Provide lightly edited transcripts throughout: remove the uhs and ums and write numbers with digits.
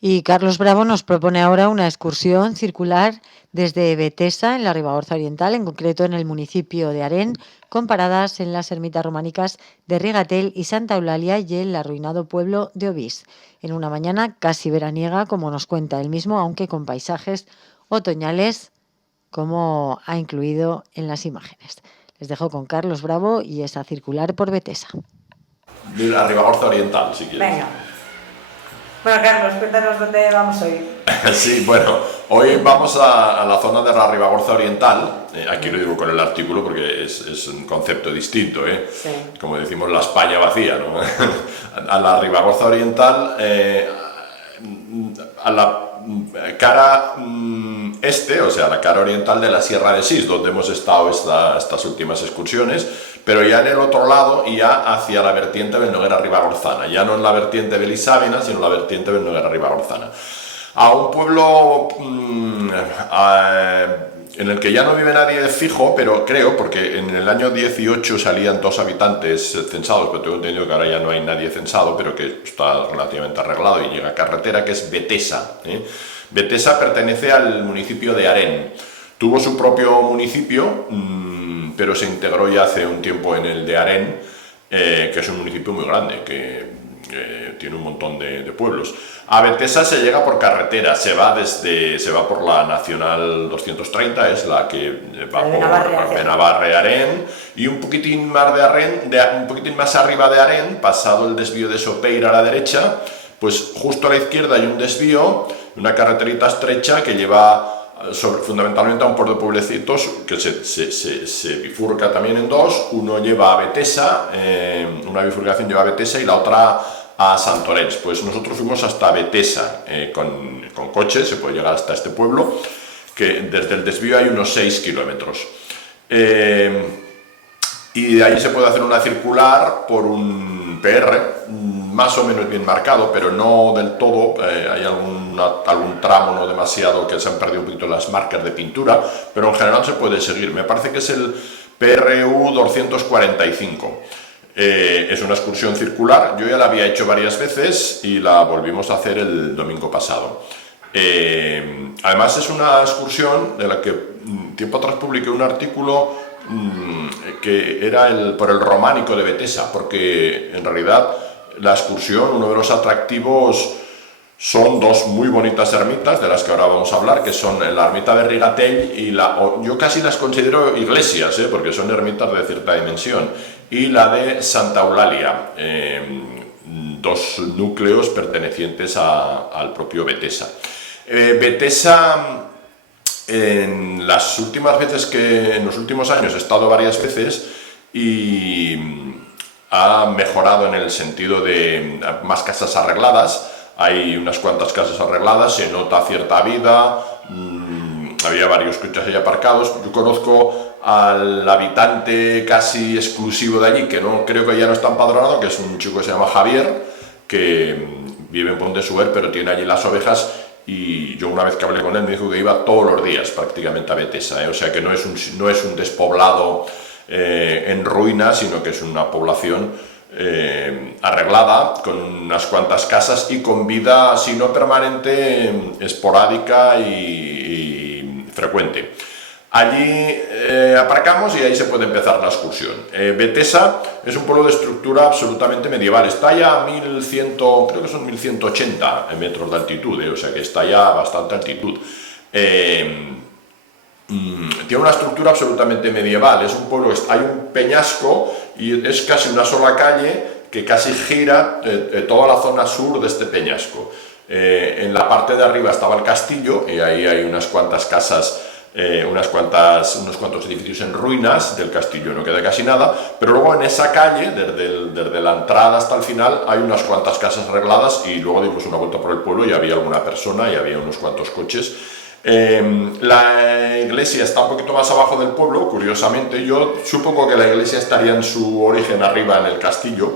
Y Carlos Bravo nos propone ahora una excursión circular desde Betesa, en la Ribagorza Oriental, en concreto en el municipio de Arén, con paradas en las ermitas románicas de Rigatel y Santa Eulalia y el arruinado pueblo de Ovís, en una mañana casi veraniega, como nos cuenta él mismo, aunque con paisajes otoñales, como ha incluido en las imágenes. Les dejo con Carlos Bravo y esa circular por Betesa. La Ribagorza Oriental, si quieres. Venga. Bueno, Carlos, cuéntanos dónde vamos hoy. Sí, bueno, hoy vamos a la zona de la Ribagorza Oriental. Aquí lo digo con el artículo porque es un concepto distinto, ¿eh? Sí. Como decimos, la España vacía, ¿no? A la Ribagorza Oriental, a la cara este, o sea, la cara oriental de la Sierra de Sis, donde hemos estado estas últimas excursiones, pero ya en el otro lado, ya hacia la vertiente Belnoguera-Ribagorzana, ya no en la vertiente Belisávina, sino en la vertiente Belnoguera-Ribagorzana. A un pueblo en el que ya no vive nadie fijo, pero creo, porque en el año 18 salían 2 habitantes censados, pero tengo entendido que ahora ya no hay nadie censado, pero que está relativamente arreglado y llega a carretera, que es Betesa. Betesa pertenece al municipio de Arén. Tuvo su propio municipio, pero se integró ya hace un tiempo en el de Arén, que es un municipio muy grande, que tiene un montón de pueblos. A Betesa se llega por carretera, se va por la Nacional 230, es la que va por Benabarre, Arén, y un poquitín más de Arén, un poquitín más arriba de Arén, pasado el desvío de Sopeira a la derecha, pues justo a la izquierda hay un desvío, una carreterita estrecha que lleva fundamentalmente a un par de pueblecitos que se bifurca también en dos. Uno lleva a Betesa, una bifurcación lleva a Betesa y la otra a Santorens. Pues nosotros fuimos hasta Betesa con coche, se puede llegar hasta este pueblo, que desde el desvío hay unos 6 kilómetros. Y de ahí se puede hacer una circular por un PR, más o menos bien marcado, pero no del todo. Hay algún tramo no demasiado que se han perdido un poquito las marcas de pintura, pero en general se puede seguir. Me parece que es el PRU 245. Es una excursión circular, yo ya la había hecho varias veces y la volvimos a hacer el domingo pasado. Además es una excursión de la que tiempo atrás publiqué un artículo que era por el románico de Betesa, porque en realidad la excursión, uno de los atractivos son 2 muy bonitas ermitas, de las que ahora vamos a hablar, que son la ermita de Rigatell y yo casi las considero iglesias, porque son ermitas de cierta dimensión, y la de Santa Eulalia, 2 núcleos pertenecientes al propio Betesa. Betesa, en las últimas veces en los últimos años he estado varias veces y ha mejorado en el sentido de más casas arregladas. Hay unas cuantas casas arregladas, se nota cierta vida, había varios coches ahí aparcados. Yo conozco al habitante casi exclusivo de allí, que no creo que ya no está empadronado, que es un chico que se llama Javier, que vive en Pont de Suert, pero tiene allí las ovejas, y yo una vez que hablé con él me dijo que iba todos los días prácticamente a Betesa, o sea que no es un despoblado en ruinas, sino que es una población arreglada, con unas cuantas casas y con vida, si no permanente, esporádica y frecuente. Allí aparcamos y ahí se puede empezar la excursión. Betesa es un pueblo de estructura absolutamente medieval, está ya a 1100, creo que son 1180 metros de altitud, o sea que está ya a bastante altitud. Tiene una estructura absolutamente medieval, es un pueblo, hay un peñasco y es casi una sola calle que casi gira toda la zona sur de este peñasco. En la parte de arriba estaba el castillo y ahí hay unas cuantas casas, unos cuantos edificios en ruinas. Del castillo no queda casi nada, pero luego en esa calle, desde la entrada hasta el final, hay unas cuantas casas arregladas y luego dimos una vuelta por el pueblo y había alguna persona y había unos cuantos coches. La iglesia está un poquito más abajo del pueblo, curiosamente. Yo supongo que la iglesia estaría en su origen arriba en el castillo,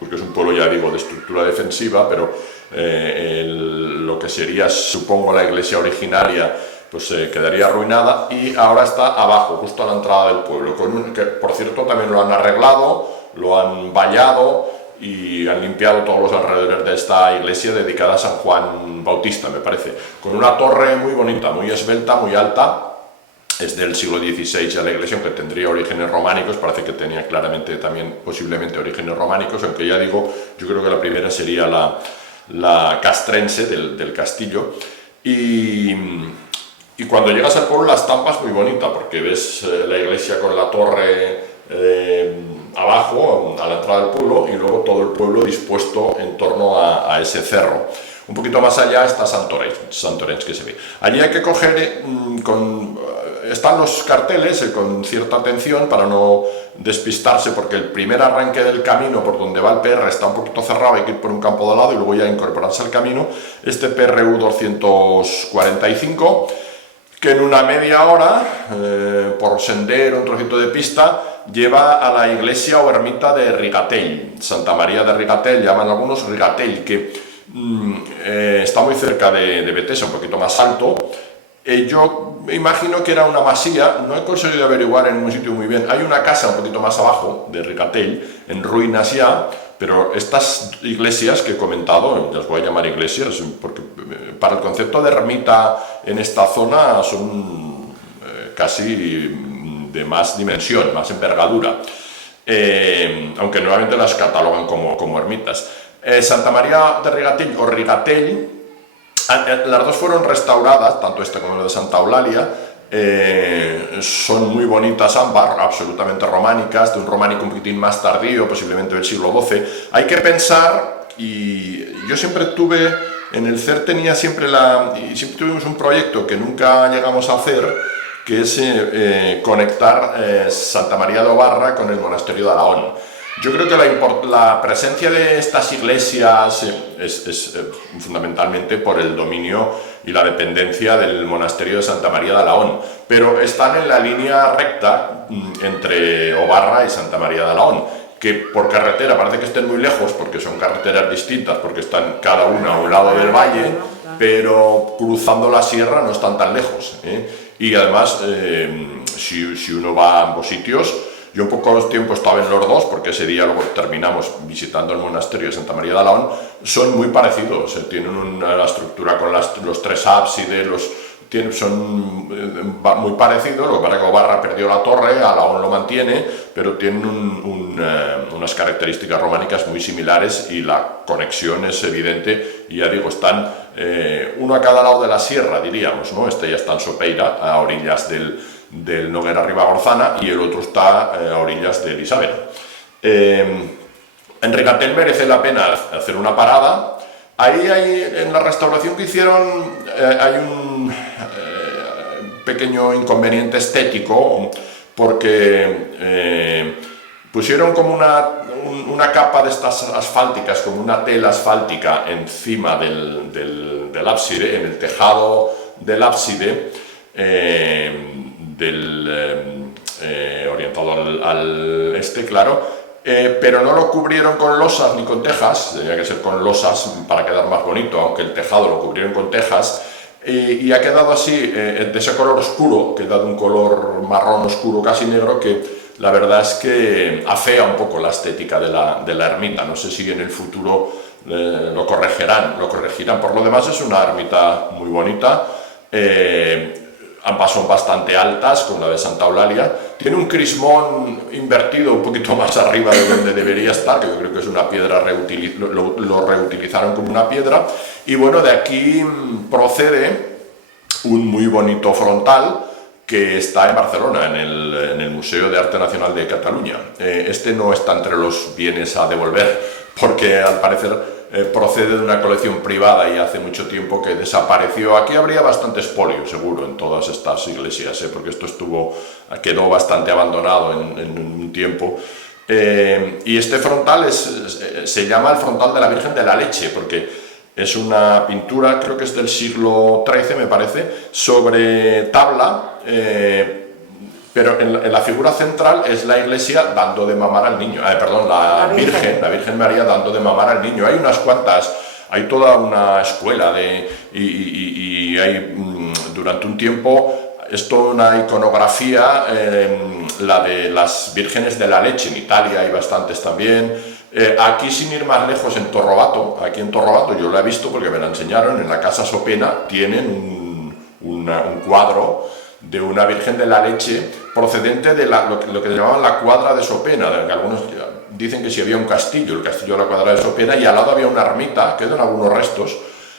porque es un pueblo, ya digo, de estructura defensiva, pero lo que sería, supongo, la iglesia originaria, pues quedaría arruinada, y ahora está abajo, justo a la entrada del pueblo, que por cierto también lo han arreglado, lo han vallado y han limpiado todos los alrededores de esta iglesia dedicada a San Juan Bautista, me parece, con una torre muy bonita, muy esbelta, muy alta. Es del siglo XVI ya la iglesia, aunque tendría orígenes románicos, parece que tenía claramente también posiblemente orígenes románicos, aunque ya digo, yo creo que la primera sería la castrense del castillo. Y cuando llegas al pueblo la estampa es muy bonita, porque ves la iglesia con la torre abajo, a la entrada del pueblo, y luego todo el pueblo dispuesto en torno a ese cerro. Un poquito más allá está Santorens que se ve. Allí hay que coger están los carteles con cierta atención para no despistarse, porque el primer arranque del camino por donde va el PR está un poquito cerrado, hay que ir por un campo de al lado y luego ya incorporarse al camino. Este PRU 245, que en una media hora, por sendero, un trocito de pista, lleva a la iglesia o ermita de Rigatell, Santa María de Rigatell, llaman algunos Rigatell, que está muy cerca de Betesa, un poquito más alto. Yo me imagino que era una masía, no he conseguido averiguar en un sitio muy bien. Hay una casa un poquito más abajo de Rigatell, en ruinas ya, pero estas iglesias que he comentado, las voy a llamar iglesias, porque para el concepto de ermita en esta zona son casi de más dimensión, más envergadura, aunque normalmente las catalogan como ermitas. Santa María de Rigatell o Rigatell, las dos fueron restauradas, tanto esta como la de Santa Eulalia. Son muy bonitas ambas, absolutamente románicas, de un románico un poquitín más tardío, posiblemente del siglo XII. Hay que pensar, y yo siempre tuve, en el CER tenía siempre siempre tuvimos un proyecto que nunca llegamos a hacer, que es conectar Santa María de Obarra con el monasterio de Alaón. Yo creo que la presencia de estas iglesias es fundamentalmente por el dominio y la dependencia del monasterio de Santa María de Alaón, pero están en la línea recta entre Obarra y Santa María de Alaón, que por carretera parece que estén muy lejos, porque son carreteras distintas, porque están cada una a un lado del valle, pero cruzando la sierra no están tan lejos, Y además, si uno va a ambos sitios, yo un poco tiempo estaba en los dos, porque ese día luego terminamos visitando el monasterio de Santa María de Alaón. Son muy parecidos, tienen una estructura con los tres ábsides, son muy parecidos. Lo que pasa es que Obarra perdió la torre, Alaón lo mantiene, pero tienen unas características románicas muy similares y la conexión es evidente. Y ya digo, están uno a cada lado de la sierra, diríamos, ¿no? Este ya está en Sopeira, a orillas del Noguera Ribagorzana, y el otro está a orillas de Isabel. En Rigatell merece la pena hacer una parada. Ahí en la restauración que hicieron hay un pequeño inconveniente estético, porque pusieron como una capa de estas asfálticas, como una tela asfáltica encima del ábside, en el tejado del ábside, orientado al este, claro, pero no lo cubrieron con losas ni con tejas. Tenía que ser con losas para quedar más bonito, aunque el tejado lo cubrieron con tejas, y ha quedado así, de ese color oscuro, queda de un color marrón oscuro, casi negro, que la verdad es que afea un poco la estética de la ermita. No sé si en el futuro lo corregirán. Por lo demás es una ermita muy bonita. Ambas son bastante altas, como la de Santa Eulalia. Tiene un crismón invertido un poquito más arriba de donde debería estar, que yo creo que es una piedra, lo reutilizaron como una piedra. Y bueno, de aquí procede un muy bonito frontal que está en Barcelona, en el Museo de Arte Nacional de Cataluña. Este no está entre los bienes a devolver, porque al parecer procede de una colección privada y hace mucho tiempo que desapareció. Aquí habría bastante espolio, seguro, en todas estas iglesias, porque esto quedó bastante abandonado en un tiempo. Y este frontal se llama el frontal de la Virgen de la Leche, porque es una pintura, creo que es del siglo XIII, me parece, sobre tabla, pero en la figura central es la iglesia dando de mamar al niño, la Virgen María dando de mamar al niño. Hay unas cuantas, hay toda una escuela y hay durante un tiempo esto una iconografía, la de las vírgenes de la leche. En Italia hay bastantes también. Aquí, sin ir más lejos, en Torrobato, aquí en Torrobato yo lo he visto porque me lo enseñaron, en la Casa Sopena tienen un cuadro de una Virgen de la Leche procedente de lo que llamaban la cuadra de Sopena. Algunos dicen que si había un castillo, el castillo de la cuadra de Sopena, y al lado había una ermita, quedan algunos restos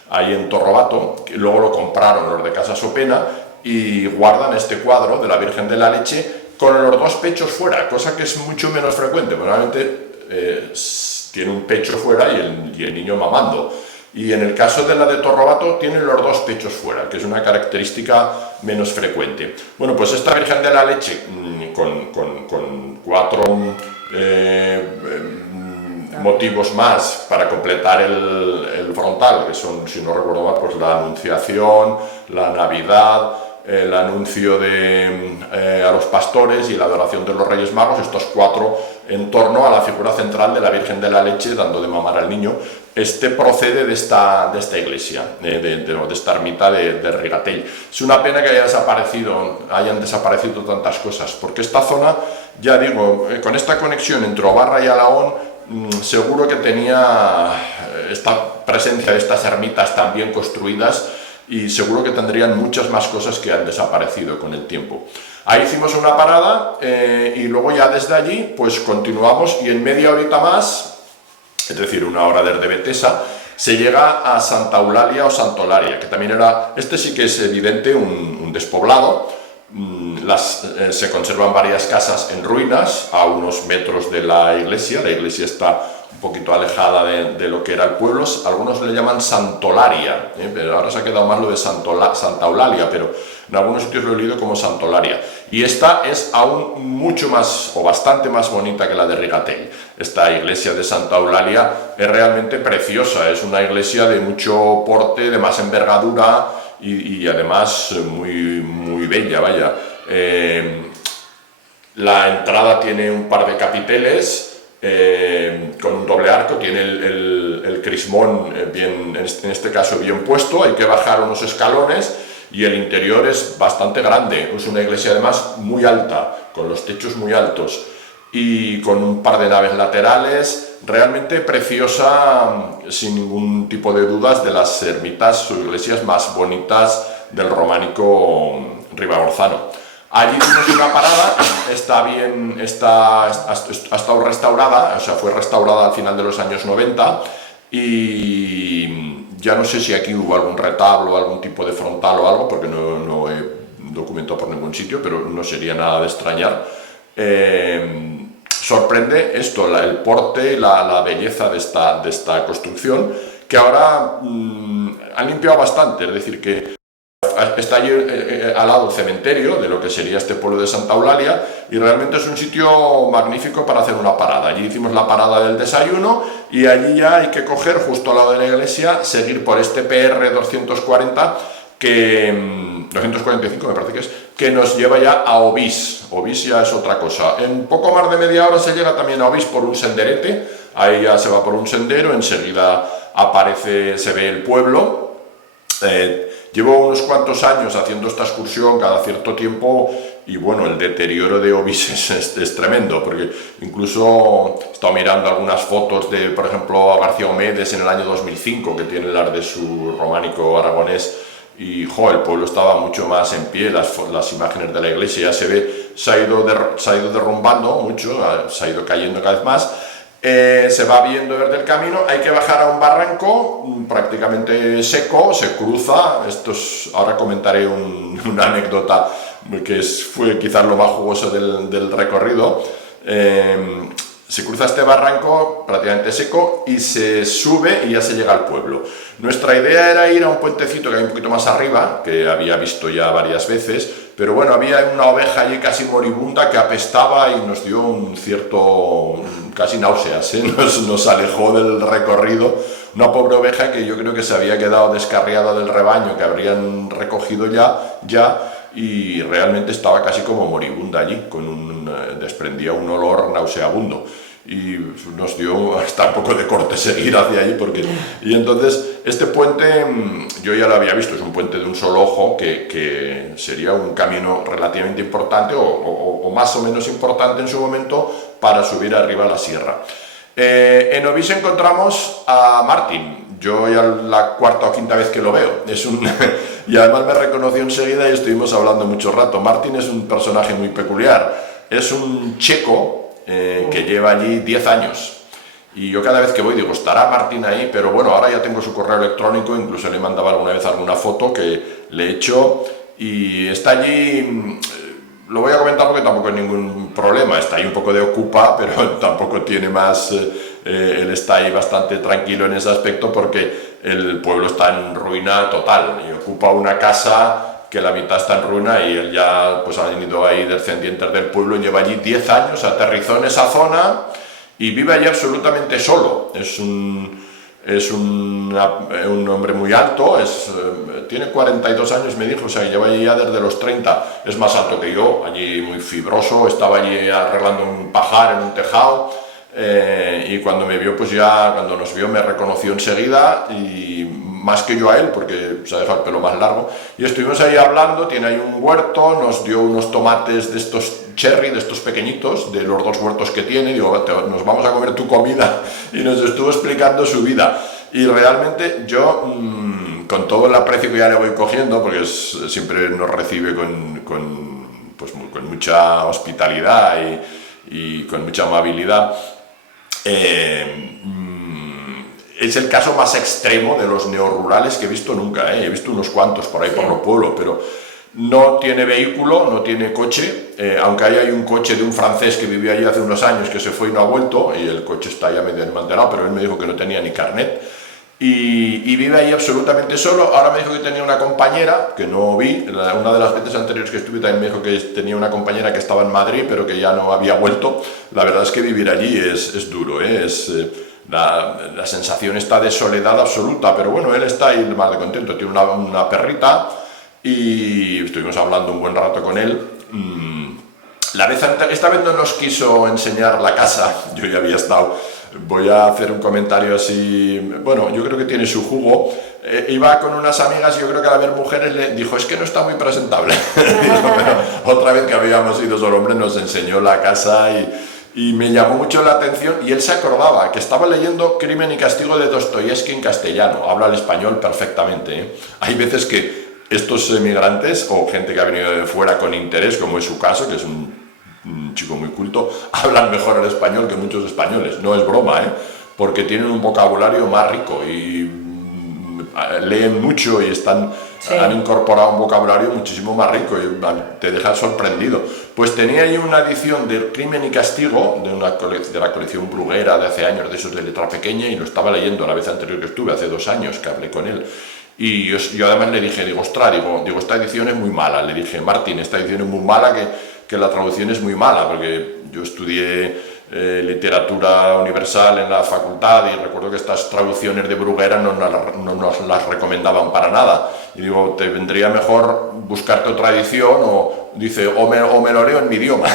ahí en Torrobato, que luego lo compraron los de Casa Sopena y guardan este cuadro de la Virgen de la Leche con los dos pechos fuera, cosa que es mucho menos frecuente. Normalmente tiene un pecho fuera y el niño mamando. Y en el caso de la de Torrobato tiene los dos pechos fuera, que es una característica menos frecuente. Bueno, pues esta Virgen de la Leche con cuatro motivos más para completar el frontal, que son, si no recuerdo mal, pues la Anunciación, la Navidad, el anuncio a los pastores y la adoración de los Reyes Magos, estos cuatro en torno a la figura central de la Virgen de la Leche dando de mamar al niño. Este procede de esta iglesia, de esta ermita de Rigatell. Es una pena que hayan desaparecido tantas cosas, porque esta zona, ya digo, con esta conexión entre Obarra y Alagón, seguro que tenía esta presencia de estas ermitas tan bien construidas, y seguro que tendrían muchas más cosas que han desaparecido con el tiempo. Ahí hicimos una parada y luego ya desde allí pues continuamos, y en media horita más, es decir, una hora desde Betesa, se llega a Santa Eulalia o Santolaria, que también era, sí que es evidente, un despoblado. Se conservan varias casas en ruinas a unos metros de la iglesia está un poquito alejada de lo que era el pueblo. Algunos le llaman Santolaria, pero ahora se ha quedado más lo de Santa Eulalia, pero en algunos sitios lo he leído como Santolaria. Y esta es aún mucho más, o bastante más bonita que la de Rigatell. Esta iglesia de Santa Eulalia es realmente preciosa, es una iglesia de mucho porte, de más envergadura y además muy bella, vaya. La entrada tiene un par de capiteles con un doble arco, tiene el crismón bien, en este caso bien puesto, hay que bajar unos escalones y el interior es bastante grande. Es una iglesia además muy alta, con los techos muy altos y con un par de naves laterales, realmente preciosa, sin ningún tipo de dudas, de las ermitas o iglesias más bonitas del románico ribagorzano. Allí hicimos una parada, ha estado restaurada, o sea, fue restaurada al final de los años 90, y ya no sé si aquí hubo algún retablo, algún tipo de frontal o algo, porque no he documentado por ningún sitio, pero no sería nada de extrañar. Sorprende esto, el porte, la belleza de esta construcción, que ahora han limpiado bastante, es decir, que está allí al lado el cementerio de lo que sería este pueblo de Santa Eulalia, y realmente es un sitio magnífico para hacer una parada. Allí hicimos la parada del desayuno y allí ya hay que coger, justo al lado de la iglesia, seguir por este PR 240 245 me parece que nos lleva ya a Ovís. Ovís ya es otra cosa. En poco más de media hora se llega también a Ovís por un senderete. Ahí ya se va por un sendero, enseguida se ve el pueblo. Llevo unos cuantos años haciendo esta excursión cada cierto tiempo, y bueno, el deterioro de Ovís es tremendo, porque incluso he estado mirando algunas fotos de, por ejemplo, a García Omedes en el año 2005, que tiene las de su románico aragonés, y el pueblo estaba mucho más en pie, las imágenes de la iglesia ya se ve, se ha ido derrumbando mucho, se ha ido cayendo cada vez más. Se va viendo desde el camino, hay que bajar a un barranco prácticamente seco, se cruza, ahora comentaré una anécdota que fue quizás lo más jugoso del recorrido. Se cruza este barranco prácticamente seco y se sube y ya se llega al pueblo. Nuestra idea era ir a un puentecito que hay un poquito más arriba, que había visto ya varias veces, pero bueno, había una oveja allí casi moribunda que apestaba y nos dio un cierto, casi náuseas, nos alejó del recorrido. Una pobre oveja que yo creo que se había quedado descarriada del rebaño, que habrían recogido ya, y realmente estaba casi como moribunda allí, desprendía un olor nauseabundo, y nos dio hasta un poco de corte seguir hacia allí, y entonces este puente yo ya lo había visto, es un puente de un solo ojo que sería un camino relativamente importante o más o menos importante en su momento para subir arriba a la sierra. En Oviedo encontramos a Martin. Yo ya la cuarta o quinta vez que lo veo. Y además me reconoció enseguida y estuvimos hablando mucho rato. Martin es un personaje muy peculiar. Es un checo que lleva allí 10 años. Y yo cada vez que voy digo, estará Martín ahí, pero bueno, ahora ya tengo su correo electrónico, incluso le mandaba alguna vez alguna foto que le he hecho y está allí. Lo voy a comentar porque tampoco hay ningún problema, está ahí un poco de ocupa, pero tampoco tiene más, él está ahí bastante tranquilo en ese aspecto porque el pueblo está en ruina total y ocupa una casa que la mitad está en ruina y él ya pues ha ido ahí descendientes del pueblo, lleva allí 10 años, aterrizó en esa zona y vive allí absolutamente solo. Es un hombre muy alto, tiene 42 años me dijo, o sea, lleva allí ya desde los 30, es más alto que yo, allí muy fibroso, estaba allí arreglando un pajar en un tejado y cuando me vio, pues ya, cuando nos vio me reconoció enseguida y más que yo a él, porque se ha dejado el pelo más largo, y estuvimos ahí hablando, tiene ahí un huerto, nos dio unos tomates de estos cherry, de estos pequeñitos, de los 2 huertos que tiene, digo, nos vamos a comer tu comida, y nos estuvo explicando su vida, y realmente yo, con todo el aprecio que ya le voy cogiendo, porque siempre nos recibe con mucha hospitalidad y con mucha amabilidad, es el caso más extremo de los neorurales que he visto nunca, he visto unos cuantos por ahí por los pueblos, pero no tiene vehículo, no tiene coche, aunque hay un coche de un francés que vivía allí hace unos años que se fue y no ha vuelto, y el coche está ya medio desmantelado, pero él me dijo que no tenía ni carnet, y vive ahí absolutamente solo. Ahora me dijo que tenía una compañera, que no vi, una de las veces anteriores que estuve también me dijo que tenía una compañera que estaba en Madrid, pero que ya no había vuelto. La verdad es que vivir allí es duro, la sensación está de soledad absoluta, pero bueno, él está ahí más de contento, tiene una perrita y estuvimos hablando un buen rato con él. Esta vez no nos quiso enseñar la casa, yo ya había estado, voy a hacer un comentario así, bueno, yo creo que tiene su jugo. Iba con unas amigas y yo creo que al haber mujeres le dijo, es que no está muy presentable. Dijo, pero otra vez que habíamos ido solo hombres nos enseñó la casa y me llamó mucho la atención y él se acordaba que estaba leyendo Crimen y Castigo de Dostoyevsky en castellano, habla el español perfectamente. Hay veces que estos emigrantes o gente que ha venido de fuera con interés, como es su caso, que es un chico muy culto, hablan mejor el español que muchos españoles, no es broma, porque tienen un vocabulario más rico y leen mucho y han incorporado un vocabulario muchísimo más rico y te deja sorprendido. Pues tenía ahí una edición de Crimen y Castigo de la colección Bruguera de hace años, de esos de letra pequeña, y lo estaba leyendo la vez anterior que estuve, hace 2 años que hablé con él. Y yo además le dije, ostras, esta edición es muy mala. Le dije, Martín, esta edición es muy mala, que la traducción es muy mala, porque yo estudié literatura universal en la facultad y recuerdo que estas traducciones de Bruguera no nos las recomendaban para nada. Y digo, te vendría mejor buscarte otra edición o me lo leo en mi idioma.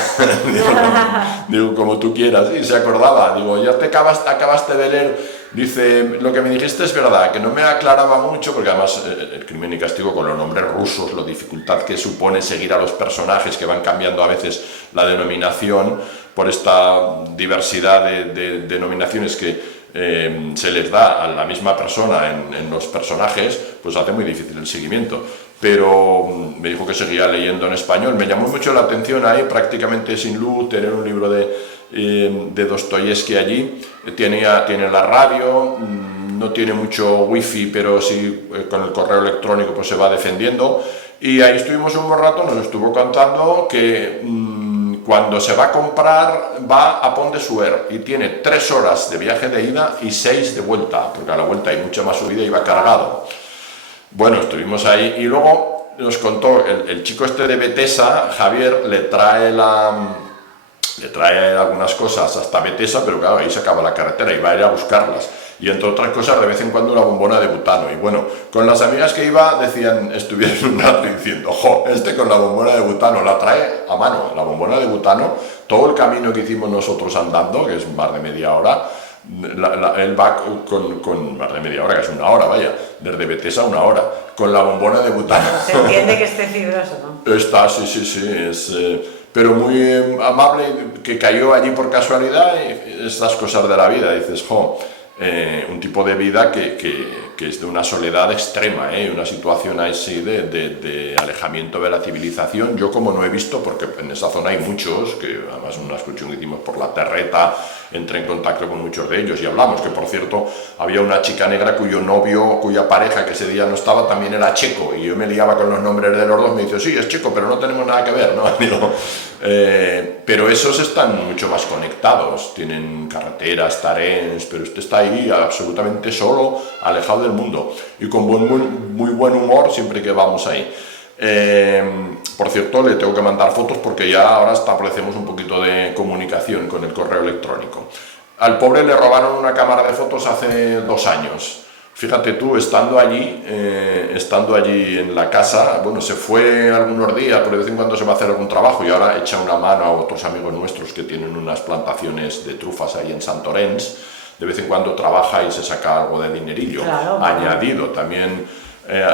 digo, como tú quieras. Y se acordaba, digo, ya acabaste de leer. Dice, lo que me dijiste es verdad, que no me aclaraba mucho, porque además el Crimen y Castigo con los nombres rusos, la dificultad que supone seguir a los personajes que van cambiando a veces la denominación por esta diversidad de denominaciones que se les da a la misma persona en los personajes, pues hace muy difícil el seguimiento. Pero me dijo que seguía leyendo en español. Me llamó mucho la atención ahí, prácticamente sin luz, tener un libro de Dostoyevsky allí. Tiene la radio, no tiene mucho wifi, pero sí con el correo electrónico pues se va defendiendo. Y ahí estuvimos un buen rato, nos estuvo contando que cuando se va a comprar va a Pont de Suert y tiene 3 horas de viaje de ida y 6 de vuelta, porque a la vuelta hay mucha más subida y va cargado. Bueno, estuvimos ahí y luego nos contó el chico este de Betesa, Javier, le trae algunas cosas hasta Betesa, pero claro, ahí se acaba la carretera y va a ir a buscarlas. Y entre otras cosas, de vez en cuando una bombona de butano. Y bueno, con las amigas que iba, estuvieron un rato diciendo, con la bombona de butano, la trae a mano, la bombona de butano, todo el camino que hicimos nosotros andando, que es más de media hora, él va con más de media hora, que es 1 hora, vaya, desde Betesa 1 hora, con la bombona de butano. Se entiende que esté fibroso, ¿no? Está, sí, pero muy amable, que cayó allí por casualidad, y estas cosas de la vida, dices, jo, un tipo de vida que es de una soledad extrema, una situación así de alejamiento de la civilización. Yo, como no he visto, porque en esa zona hay muchos, que además una excursión que hicimos por la Terreta, entré en contacto con muchos de ellos y hablamos, que por cierto había una chica negra cuyo novio, cuya pareja que ese día no estaba, también era checo, y yo me liaba con los nombres de los dos, me dice, sí, es checo, pero no tenemos nada que ver, ¿no? Digo, pero esos están mucho más conectados, tienen carreteras, tarenes, pero este está ahí absolutamente solo, alejado del mundo, y con muy buen humor siempre que vamos ahí. Por cierto, le tengo que mandar fotos porque ya ahora establecemos un poquito de comunicación con el correo electrónico. Al pobre le robaron una cámara de fotos hace 2 años. Fíjate tú, estando allí en la casa, bueno, se fue algunos días, pero de vez en cuando se va a hacer algún trabajo y ahora echa una mano a otros amigos nuestros que tienen unas plantaciones de trufas ahí en Santorens. De vez en cuando trabaja y se saca algo de dinerillo, claro, añadido. También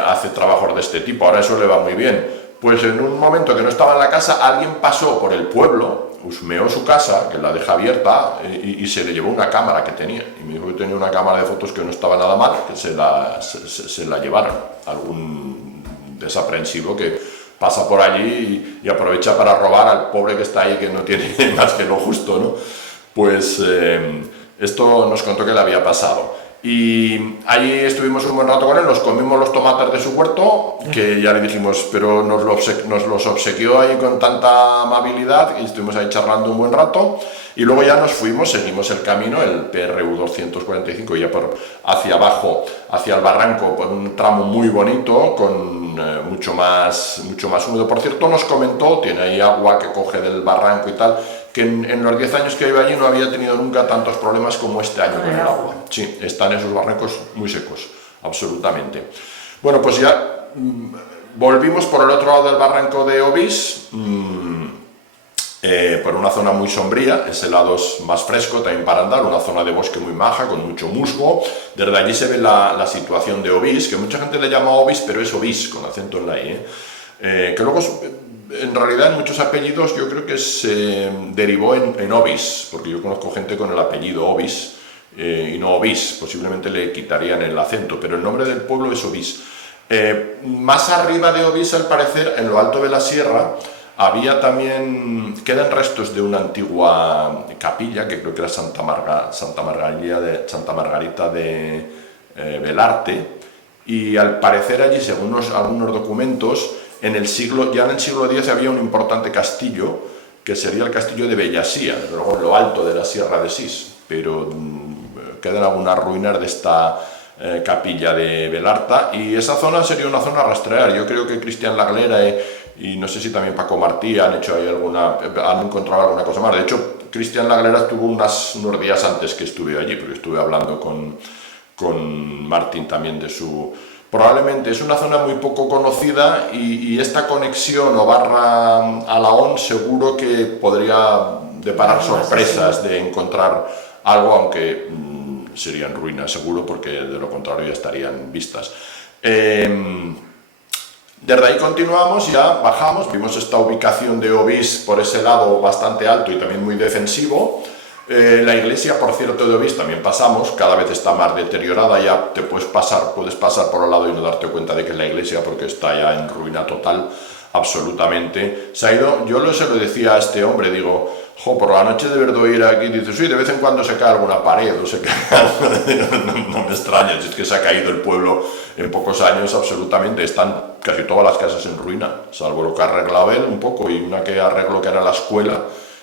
hace trabajos de este tipo, ahora eso le va muy bien. Pues en un momento que no estaba en la casa, alguien pasó por el pueblo, husmeó su casa, que la deja abierta, y se le llevó una cámara que tenía. Y me dijo que tenía una cámara de fotos que no estaba nada mal, que se la llevaron. Algún desaprensivo que pasa por allí y aprovecha para robar al pobre que está ahí, que no tiene más que lo justo, ¿no? Pues esto nos contó que le había pasado. Y ahí estuvimos un buen rato con él, nos comimos los tomates de su huerto, que ya le dijimos, pero nos los obsequió ahí con tanta amabilidad, y estuvimos ahí charlando un buen rato, y luego ya nos fuimos, seguimos el camino, el PRU 245, ya hacia abajo, hacia el barranco, por un tramo muy bonito, con mucho más húmedo. Por cierto, nos comentó, tiene ahí agua que coge del barranco y tal, que en los 10 años que iba allí no había tenido nunca tantos problemas como este año con el agua. Sí, están esos barrancos muy secos, absolutamente. Bueno, pues ya volvimos por el otro lado del barranco de Obís, por una zona muy sombría, ese lado es más fresco también para andar, una zona de bosque muy maja, con mucho musgo. Desde allí se ve la situación de Obís, que mucha gente le llama Obís, pero es Obís, con acento en la I, que luego... En realidad, en muchos apellidos yo creo que se derivó en Obis, porque yo conozco gente con el apellido Obis y no Obis, posiblemente le quitarían el acento, pero el nombre del pueblo es Obis. Más arriba de Obis, al parecer, en lo alto de la sierra, había también, quedan restos de una antigua capilla, que creo que era Santa Margarita de Belarte, y al parecer allí, según algunos documentos, ya en el siglo X había un importante castillo, que sería el castillo de Bellasía, luego en lo alto de la sierra de Sis, pero quedan algunas ruinas de esta capilla de Belarta, y esa zona sería una zona a rastrear. Yo creo que Cristian Laglera y no sé si también Paco Martí han encontrado alguna cosa más. De hecho, Cristian Laglera estuvo unos días antes que estuve allí, porque estuve hablando con Martín también de su... Probablemente es una zona muy poco conocida, y esta conexión o barra a Lahón seguro que podría deparar sorpresas de encontrar algo, aunque serían ruinas seguro, porque de lo contrario ya estarían vistas. Desde ahí continuamos, ya bajamos, vimos esta ubicación de Obís por ese lado bastante alto y también muy defensivo. La iglesia, por cierto, de Obís también pasamos, cada vez está más deteriorada, ya puedes pasar por al lado y no darte cuenta de que es la iglesia, porque está ya en ruina total, absolutamente. Se ha ido, se lo decía a este hombre, digo, por la noche de verdad ir aquí, dice, sí, de vez en cuando se cae alguna pared, o se cae, no me extraña, es que se ha caído el pueblo en pocos años absolutamente, están casi todas las casas en ruina, salvo lo que ha arreglado él un poco, y una que arregló que era la escuela.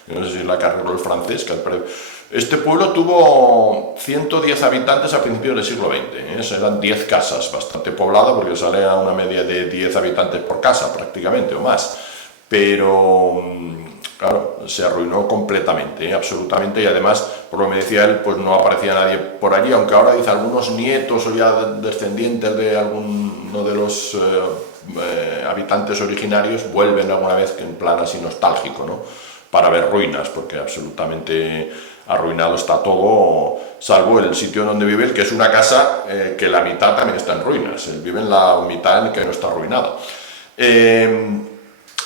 No sé si es la que arregló el francés. Este pueblo tuvo 110 habitantes a principios del siglo XX. Eran 10 casas, bastante poblada, porque sale a una media de 10 habitantes por casa, prácticamente, o más. Pero, claro, se arruinó completamente, absolutamente, y además, por lo que me decía él, pues no aparecía nadie por allí, aunque ahora dice algunos nietos o ya descendientes de alguno de los habitantes originarios vuelven alguna vez en plan así nostálgico, ¿no?, para ver ruinas, porque absolutamente arruinado está todo, salvo el sitio donde vive él, que es una casa que la mitad también está en ruinas. Él vive en la mitad en que no está arruinada.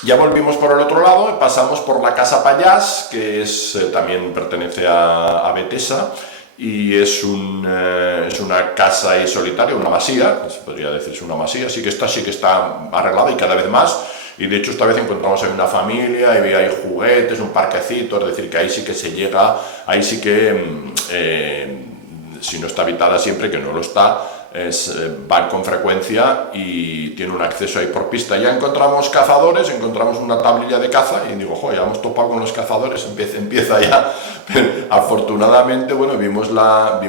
Ya volvimos por el otro lado, pasamos por la Casa Pallás, que también pertenece a Betesa, y es una casa ahí solitaria, una masía, se podría decirse una masía, sí que está arreglada y cada vez más, y de hecho esta vez encontramos ahí una familia, y hay juguetes, un parquecito, es decir, que ahí sí que se llega, ahí sí que, si no está habitada siempre, que no lo está, van con frecuencia y tiene un acceso ahí por pista. Ya encontramos cazadores, encontramos una tablilla de caza y digo, joder, ya hemos topado con los cazadores, empieza ya. Afortunadamente, bueno, vimos la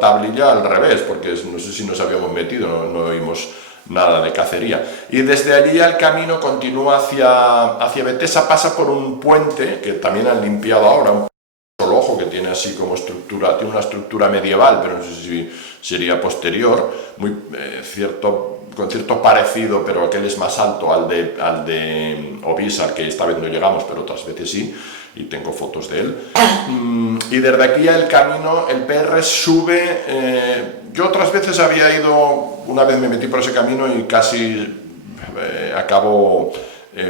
tablilla al revés, porque no sé si nos habíamos metido, no vimos nada de cacería. Y desde allí ya el camino continúa hacia Betesa, pasa por un puente que también han limpiado ahora, un ojo que tiene así como estructura, tiene una estructura medieval, pero no sé si sería posterior, con cierto parecido, pero aquel es más alto al de Obis, al que esta vez no llegamos, pero otras veces sí, y tengo fotos de él. Y desde aquí el camino, el PR sube, yo otras veces había ido, una vez me metí por ese camino y casi acabo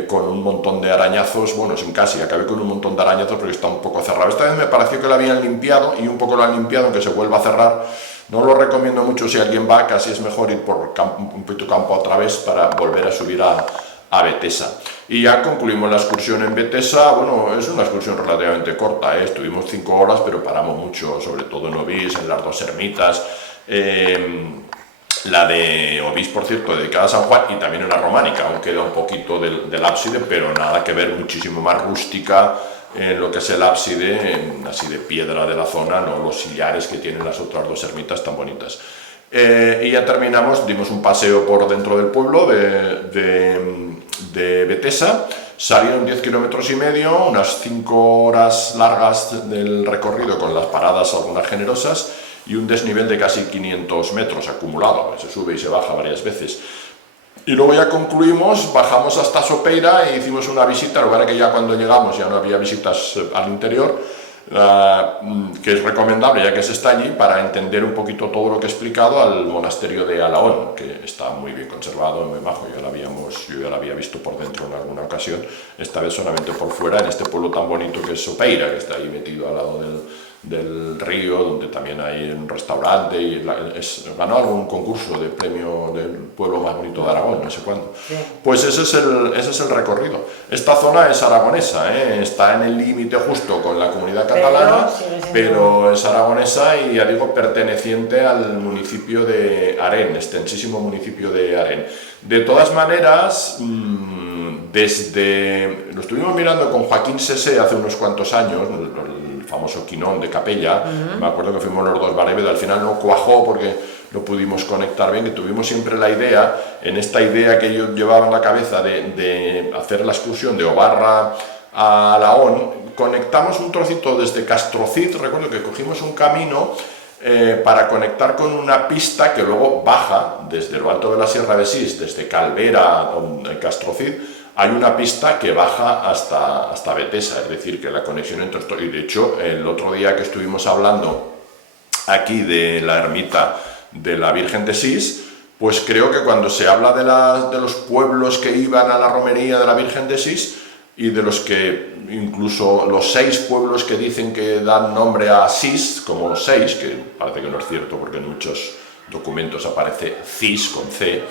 con un montón de arañazos, bueno, sin casi, acabé con un montón de arañazos porque está un poco cerrado. Esta vez me pareció que lo habían limpiado y un poco lo han limpiado, aunque se vuelva a cerrar. No lo recomiendo mucho si alguien va, casi es mejor ir por un poquito campo otra vez para volver a subir a Betesa. Y ya concluimos la excursión en Betesa. Bueno, es una excursión relativamente corta, estuvimos 5 horas, pero paramos mucho, sobre todo en Obis, en las dos ermitas. La de Obis, por cierto, dedicada a San Juan, y también una románica, aún queda un poquito del ábside, pero nada que ver, muchísimo más rústica en lo que es el ábside, así de piedra de la zona, no los sillares que tienen las otras dos ermitas tan bonitas. Y ya terminamos, dimos un paseo por dentro del pueblo de Betesa, salieron 10,5 kilómetros, unas 5 horas largas del recorrido con las paradas algunas generosas, y un desnivel de casi 500 metros acumulado, se sube y se baja varias veces. Y luego ya concluimos, bajamos hasta Sopeira e hicimos una visita, lugar que ya cuando llegamos ya no había visitas al interior, que es recomendable ya que se está allí para entender un poquito todo lo que he explicado, al monasterio de Alaón, que está muy bien conservado, muy majo, yo ya lo había visto por dentro en alguna ocasión, esta vez solamente por fuera, en este pueblo tan bonito que es Sopeira, que está ahí metido al lado del río, donde también hay un restaurante, y ganó algún concurso de premio del pueblo más bonito de Aragón, no sé cuándo. Sí. Pues ese es el recorrido. Esta zona es aragonesa, está en el límite justo con la comunidad catalana, pero es aragonesa y, ya digo, perteneciente al municipio de Arén, extensísimo municipio de Arén. De todas maneras, lo estuvimos mirando con Joaquín Sesé hace unos cuantos años, el famoso quinón de Capella, me acuerdo que fuimos los dos Bareved, al final no cuajó porque no pudimos conectar bien, que tuvimos siempre la idea, en esta idea que yo llevaba en la cabeza de hacer la excursión de Obarra a Alaón, conectamos un trocito desde Castrocid, recuerdo que cogimos un camino para conectar con una pista que luego baja desde lo alto de la Sierra de Sis, desde Calvera a Castrocid, hay una pista que baja hasta Betesa, es decir, que la conexión entre estos... Y de hecho, el otro día que estuvimos hablando aquí de la ermita de la Virgen de Sis, pues creo que cuando se habla de los pueblos que iban a la romería de la Virgen de Sis, y de los que incluso los 6 pueblos que dicen que dan nombre a Sis, como 6, que parece que no es cierto porque en muchos documentos aparece Cis con C,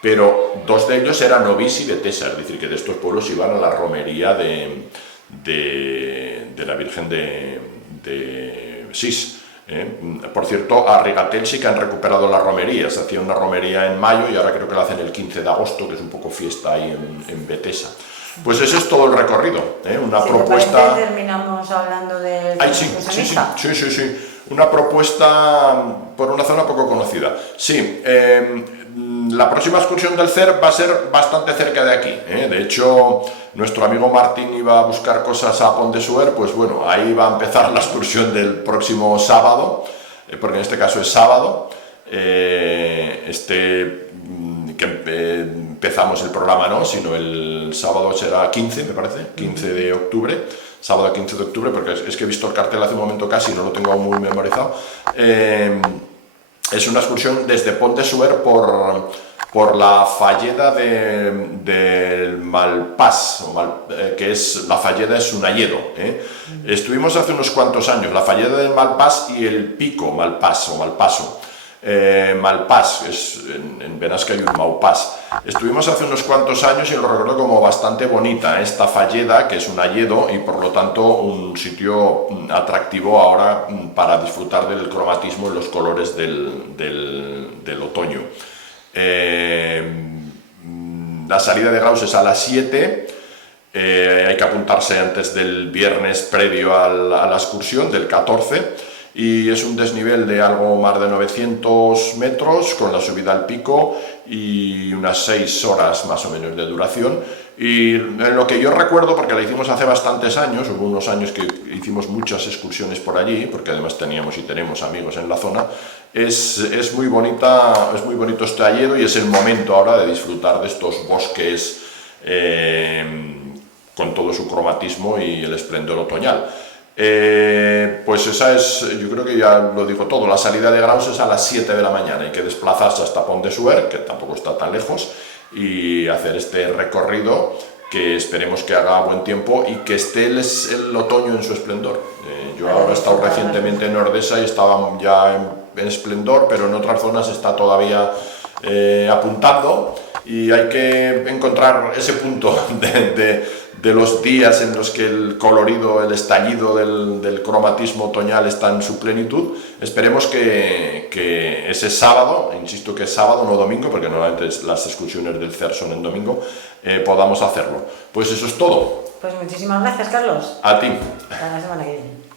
pero 2 de ellos eran Obis y Betesa, es decir, que de estos pueblos iban a la romería de la Virgen de Sis. Por cierto, a Rigatel sí que han recuperado la romería, se hacía una romería en mayo y ahora creo que la hacen el 15 de agosto, que es un poco fiesta ahí en Betesa. Pues ese es todo el recorrido, una propuesta... Terminamos hablando de... Sí. Una propuesta por una zona poco conocida. Sí, la próxima excursión del CER va a ser bastante cerca de aquí. De hecho, nuestro amigo Martín iba a buscar cosas a Pont de Suert, pues bueno, ahí va a empezar la excursión del próximo sábado, porque en este caso es sábado, empezamos el programa, no, sino el sábado será 15, me parece, 15 de octubre, sábado 15 de octubre, porque es que he visto el cartel hace un momento casi, no lo tengo muy memorizado, es una excursión desde Pont de Suert por la falleda del Malpàs, que es la falleda es un hayedo. Estuvimos hace unos cuantos años, la falleda del Malpàs y el pico Malpàs o Malpaso. Malpàs, en Benasque hay un Maupàs. Estuvimos hace unos cuantos años y lo recuerdo como bastante bonita, esta falleda, que es un hayedo y por lo tanto un sitio atractivo ahora para disfrutar del cromatismo y los colores del otoño. La salida de Graus es a las 7. Hay que apuntarse antes del viernes previo a la excursión, del 14, y es un desnivel de algo más de 900 metros con la subida al pico y unas 6 horas más o menos de duración. Y en lo que yo recuerdo, porque la hicimos hace bastantes años, hubo unos años que hicimos muchas excursiones por allí, porque además teníamos y tenemos amigos en la zona, es muy bonita, es muy bonito este hayedo y es el momento ahora de disfrutar de estos bosques con todo su cromatismo y el esplendor otoñal. Pues esa es, yo creo que ya lo digo todo, la salida de Graus es a las 7 de la mañana, hay que desplazarse hasta Pont de Suert, que tampoco está tan lejos, y hacer este recorrido que esperemos que haga buen tiempo y que esté el otoño en su esplendor. Yo ahora he estado recientemente en Ordesa y estaba ya en esplendor, pero en otras zonas está todavía apuntando y hay que encontrar ese punto de los días en los que el colorido, el estallido del cromatismo otoñal está en su plenitud. Esperemos que ese sábado, insisto que es sábado, no domingo, porque normalmente las excursiones del CER son en domingo, podamos hacerlo. Pues eso es todo. Pues muchísimas gracias, Carlos. A ti. Hasta la semana que viene.